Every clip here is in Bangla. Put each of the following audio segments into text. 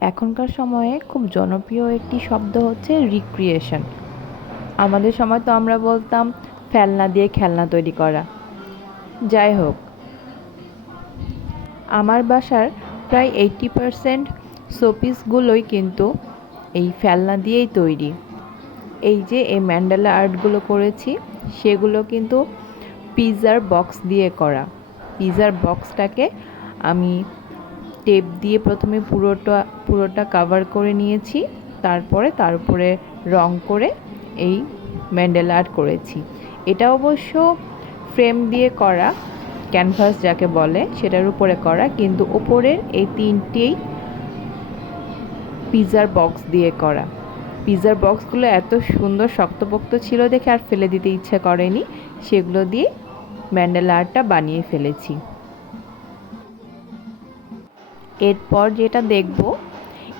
এখনকার সময়ে খুব জনপ্রিয় একটি শব্দ হচ্ছে রিক্রিয়েশন আমাদের সময় তো আমরা বলতাম ফেলনা দিয়ে খেলনা তৈরি করা। যাই হোক, আমার বাসার প্রায় এইটটি পারসেন্ট শোপিসগুলোই কিন্তু এই ফেলনা দিয়েই তৈরি। এই যে এই ম্যান্ডেলা আর্টগুলো করেছি, সেগুলো কিন্তু পিৎজার বক্স দিয়ে করা। পিৎজার বক্সটাকে আমি টেপ দিয়ে প্রথমে পুরোটা পুরোটা কাভার করে নিয়েছি, তারপরে তার উপরে রং করে এই ম্যান্ডেল আর্ট করেছি। এটা অবশ্য ফ্রেম দিয়ে করা ক্যানভাস যাকে বলে, সেটার উপরে করা, কিন্তু ওপরের এই তিনটেই পিৎজার বক্স দিয়ে করা। পিৎজার বক্সগুলো এত সুন্দর শক্তপোক্ত ছিল দেখে আর ফেলে দিতে ইচ্ছে করেনি, সেগুলো দিয়ে ম্যান্ডেল আর্টটা বানিয়ে ফেলেছি। এরপর যেটা দেখব,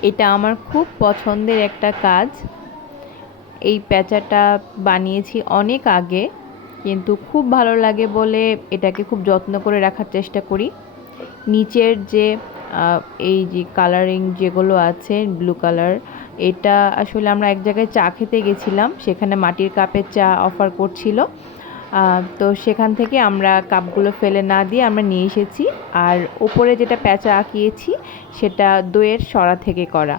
এটা আমার খুব পছন্দের একটা কাজ। এই প্যাঁচাটা বানিয়েছি অনেক আগে, কিন্তু খুব ভালো লাগে বলে এটাকে খুব যত্ন করে রাখার চেষ্টা করি। নিচের যে এই যে কালারিং যেগুলো আছে ব্লু কালার এটা আসলে আমরা এক জায়গায় চা খেতে গেছিলাম, সেখানে মাটির কাপের চা অফার করছিল। তো সেখান থেকে আমরা কাপগুলো ফেলে না দিয়ে আমরা নিয়ে এসেছি। আর ওপরে যেটা প্যাঁচা আঁকিয়েছি, সেটা দইয়ের সরা থেকে করা।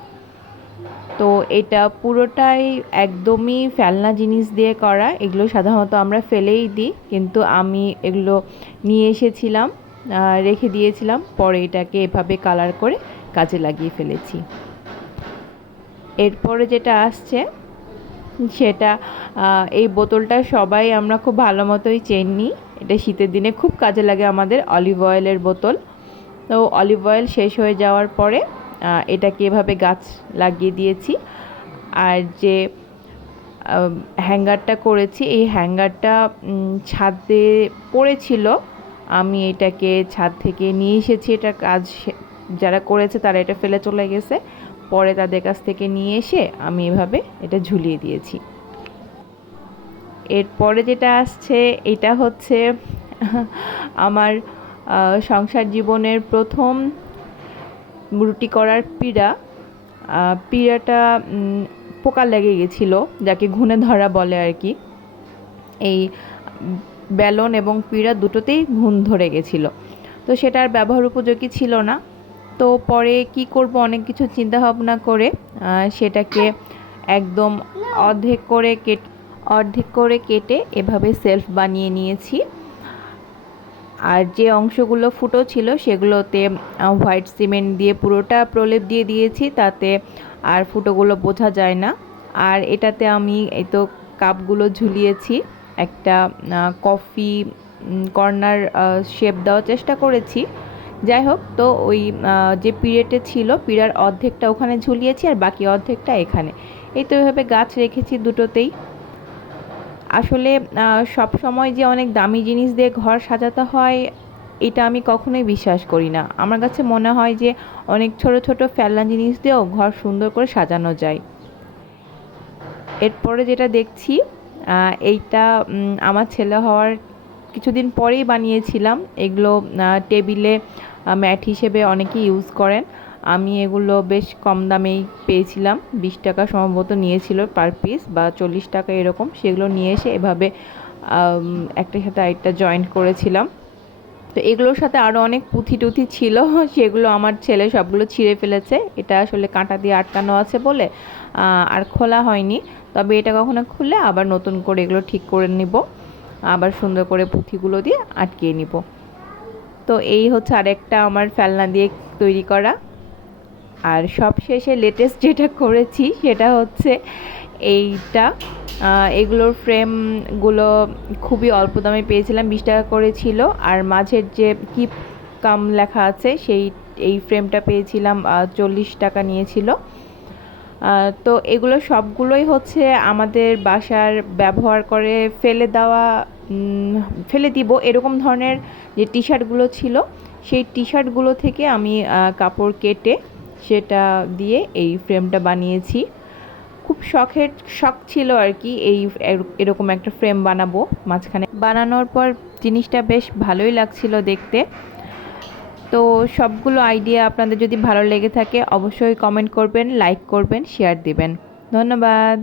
তো এটা পুরোটাই একদমই ফেলনা জিনিস দিয়ে করা। এগুলো সাধারণত আমরা ফেলেই দিই, কিন্তু আমি এগুলো নিয়ে এসেছিলাম রেখে দিয়েছিলাম, পরে এটাকে এভাবে কালার করে কাজে লাগিয়ে ফেলেছি। এরপরে যেটা আসছে সেটা এই বোতলটা সবাই আমরা খুব ভালো মতোই চেননি এটা শীতের দিনে খুব কাজে লাগে আমাদের অলিভ অয়েলের বোতল। তো অলিভ অয়েল শেষ হয়ে যাওয়ার পরে এটাকে এভাবে গাছ লাগিয়ে দিয়েছি। আর যে হ্যাঙ্গারটা করেছি, এই হ্যাঙ্গারটা ছাদে পড়েছিল। আমি এটাকে ছাদ থেকে নিয়ে এসেছি, এটা কাজ যারা করেছে তারা এটা ফেলে চলে গেছে। পরে তাদের কাছ থেকে নিয়ে এসে আমি এভাবে এটা ঝুলিয়ে দিয়েছি। এরপরে যেটা আসছে, এটা হচ্ছে আমার সংসার জীবনের প্রথম রুটি করার পীড়া। পীড়াটা পোকা লেগে গেছিল, যাকে ঘুনে ধরা বলে আর কি। এই বেলন এবং পীড়া দুটোতেই ঘুণ ধরে গেছিল। তো সেটার ব্যবহার উপযোগী ছিল না। তো পরে কি করব অনেক কিছু চিন্তা ভাবনা করে সেটাকে একদম অর্ধেক করে কেট, অর্ধেক করে কেটে এভাবে সেলফ বানিয়ে নিয়েছি। আর যে অংশগুলো ফুটো ছিল সেগুলোতে হোয়াইট সিমেন্ট দিয়ে পুরোটা প্রলেপ দিয়ে দিয়েছি, তাতে আর ফুটোগুলো বোঝা যায় না। আর এটাতে আমি এই তো কাপগুলো ঝুলিয়েছি, একটা কফি কর্নার শেপ দেওয়ার চেষ্টা করেছি। যাই হোক তো ওই যে পিরিয়ডে ছিল, পিড়ার অর্ধেকটা ওখানে ঝুলিয়েছি আর বাকি অর্ধেকটা এখানে। এই তো এভাবে গাছ রেখেছি দুটোতেই। আসলে সব সময় যে অনেক দামি জিনিস দিয়ে ঘর সাজাতে হয়, এটা আমি কখনোই বিশ্বাস করি না। আমার কাছে মনে হয় যে অনেক ছোট ছোট ফেলনা জিনিস দিয়েও ঘর সুন্দর করে সাজানো যায়। এরপরে যেটা দেখছি এইটা আমার ছেলে হওয়ার কিছুদিন পরেই বানিয়েছিলাম। এগুলো টেবিলে ম্যাট হিসেবে অনেকেই ইউজ করেন। আমি এগুলো বেশ কম দামেই পেয়েছিলাম। বিশ টাকা সম্ভবত নিয়েছিল পার পিস বা চল্লিশ টাকা এরকম। সেগুলো নিয়ে এসে এভাবে একটার সাথে আরেকটা জয়েন্ট করেছিলাম। তো এগুলোর সাথে আরও অনেক পুঁথি টুথি ছিল। সেগুলো আমার ছেলে সবগুলো ছিঁড়ে ফেলেছে। এটা আসলে কাঁটা দিয়ে আটকানো আছে বলে আর খোলা হয়নি। তবে এটা কখনো খুললে আবার নতুন করে এগুলো ঠিক করে নিব। আবার সুন্দর করে পুঁথিগুলো দিয়ে আটকিয়ে নিব। তো এই হচ্ছে আরেকটা আমার ফেলনা দিয়ে তৈরি করা। আর সবশেষে লেটেস্ট যেটা করেছি সেটা হচ্ছে এইটা। এগুলোর ফ্রেমগুলো খুবই অল্প দামে পেয়েছিলাম, বিশ টাকা করে ছিল। আর মাঝের যে কিপ কাম লেখা আছে, সেই, এই ফ্রেমটা পেয়েছিলাম চল্লিশ টাকা নিয়েছিল। তো এগুলো সবগুলোই হচ্ছে আমাদের বাসার ব্যবহার করে ফেলে দেওয়া ফেলে দিব। এরকম ধরনের যে টি শার্টগুলো ছিল, সেই টি শার্টগুলো থেকে আমি কাপড় কেটে সেটা দিয়ে এই ফ্রেমটা বানিয়েছি। খুব শখের, শখ ছিল আর কি এই এরকম একটা ফ্রেম বানাবো মাঝখানে। বানানোর পর জিনিসটা বেশ ভালোই লাগছিল দেখতে। তো সবগুলো আইডিয়া আপনাদের যদি ভালো লেগে থাকে, অবশ্যই কমেন্ট করবেন লাইক করবেন শেয়ার দিবেন। ধন্যবাদ।